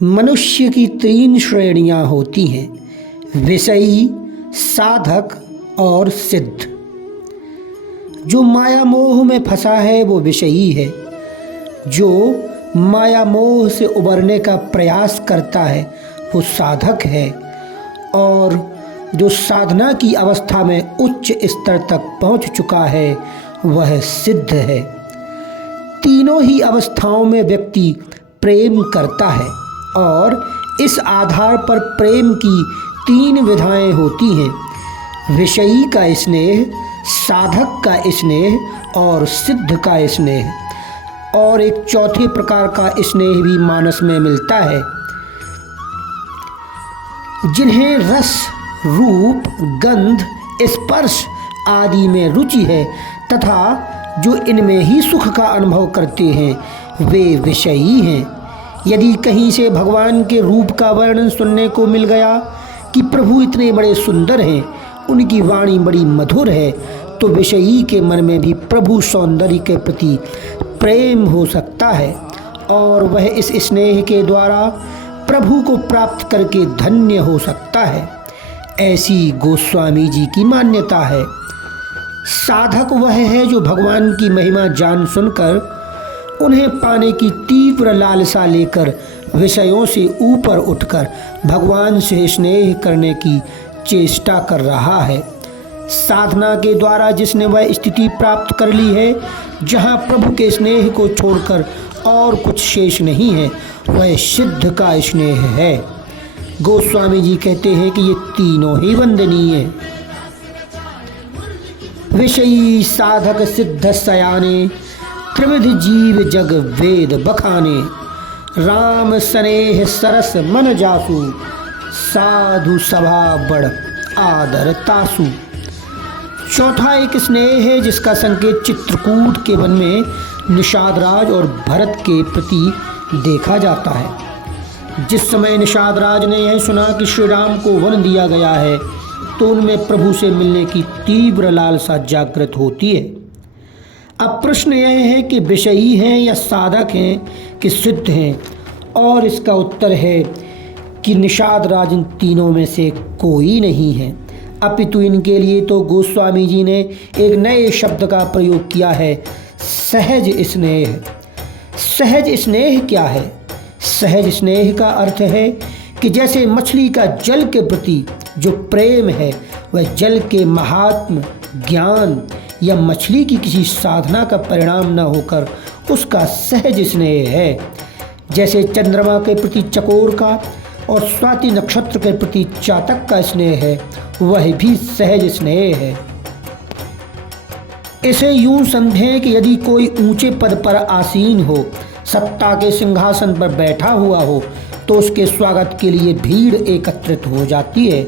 मनुष्य की 3 श्रेणियां होती हैं, विषयी, साधक और सिद्ध। जो माया मोह में फंसा है वो विषयी है। जो माया मोह से उबरने का प्रयास करता है वो साधक है, और जो साधना की अवस्था में उच्च स्तर तक पहुंच चुका है वह सिद्ध है। तीनों ही अवस्थाओं में व्यक्ति प्रेम करता है, और इस आधार पर प्रेम की 3 विधाएं होती हैं, विषयी का स्नेह, साधक का स्नेह और सिद्ध का स्नेह। और एक चौथे प्रकार का स्नेह भी मानस में मिलता है। जिन्हें रस, रूप, गंध, स्पर्श आदि में रुचि है तथा जो इनमें ही सुख का अनुभव करते हैं वे विषयी हैं। यदि कहीं से भगवान के रूप का वर्णन सुनने को मिल गया कि प्रभु इतने बड़े सुंदर हैं, उनकी वाणी बड़ी मधुर है, तो विषयी के मन में भी प्रभु सौंदर्य के प्रति प्रेम हो सकता है, और वह इस स्नेह के द्वारा प्रभु को प्राप्त करके धन्य हो सकता है। ऐसी गोस्वामी जी की मान्यता है। साधक वह है जो भगवान की महिमा जान सुनकर उन्हें पाने की तीव्र लालसा लेकर विषयों से ऊपर उठकर भगवान से स्नेह करने की चेष्टा कर रहा है। साधना के द्वारा जिसने वह स्थिति प्राप्त कर ली है जहाँ प्रभु के स्नेह को छोड़कर और कुछ शेष नहीं है, वह सिद्ध का स्नेह है। गोस्वामी जी कहते हैं कि ये तीनों ही वंदनीय हैं। विषयी, साधक, सिद्ध सयाने, त्रिविध जीव जग वेद बखाने। राम स्नेह सरस मन जासु, साधु सभा बड़ आदर तासु। चौथा एक स्नेह है जिसका संकेत चित्रकूट के वन में निषाद राज और भरत के प्रति देखा जाता है। जिस समय निषाद राज ने यह सुना कि श्री राम को वन दिया गया है तो उनमें प्रभु से मिलने की तीव्र लालसा जागृत होती है। अब प्रश्न यह है कि विषयी हैं या साधक हैं कि सिद्ध हैं, और इसका उत्तर है कि निषाद राज इन तीनों में से कोई नहीं है, अपितु इनके लिए तो गोस्वामी जी ने एक नए शब्द का प्रयोग किया है, सहज स्नेह। सहज स्नेह क्या है? सहज स्नेह का अर्थ है कि जैसे मछली का जल के प्रति जो प्रेम है वह जल के महात्म, ज्ञान या मछली की किसी साधना का परिणाम न होकर उसका सहज स्नेह है। जैसे चंद्रमा के प्रति चकोर का और स्वाति नक्षत्र के प्रति चातक का स्नेह है, वह भी सहज स्नेह है। इसे यूं समझें कि यदि कोई ऊंचे पद पर आसीन हो, सत्ता के सिंहासन पर बैठा हुआ हो, तो उसके स्वागत के लिए भीड़ एकत्रित हो जाती है,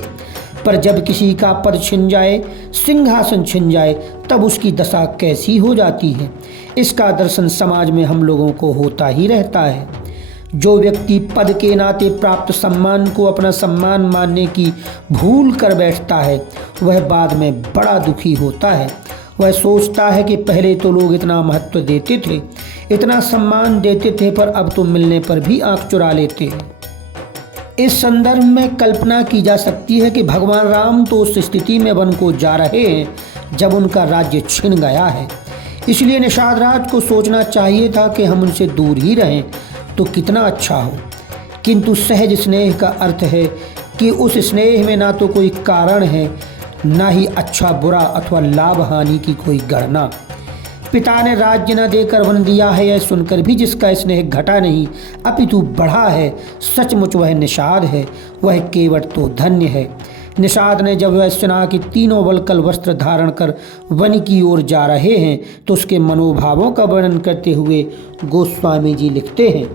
पर जब किसी का पद छिन जाए, सिंहासन छिन जाए, तब उसकी दशा कैसी हो जाती है। इसका दर्शन समाज में हम लोगों को होता ही रहता है। जो व्यक्ति पद के नाते प्राप्त सम्मान को अपना सम्मान मानने की भूल कर बैठता है वह बाद में बड़ा दुखी होता है। वह सोचता है कि पहले तो लोग इतना महत्व देते थे, इतना सम्मान देते थे, पर अब तो मिलने पर भी आंख चुरा लेते हैं। इस संदर्भ में कल्पना की जा सकती है कि भगवान राम तो उस स्थिति में वन को जा रहे हैं जब उनका राज्य छिन गया है। इसलिए निषाद राज को सोचना चाहिए था कि हम उनसे दूर ही रहें तो कितना अच्छा हो। किंतु सहज स्नेह का अर्थ है कि उस स्नेह में ना तो कोई कारण है, ना ही अच्छा बुरा अथवा लाभ हानि की कोई गणना। पिता ने राज्य न देकर वन दिया है यह सुनकर भी जिसका स्नेह घटा नहीं अपितु बढ़ा है, सचमुच वह निषाद है, वह केवट तो धन्य है। निषाद ने जब वह सुना कि तीनों वल्कल वस्त्र धारण कर वन की ओर जा रहे हैं तो उसके मनोभावों का वर्णन करते हुए गोस्वामी जी लिखते हैं,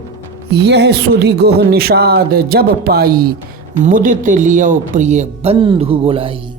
यह सुधि गोह निषाद जब पाई, मुदित लियो प्रिय बंधु बुलाई।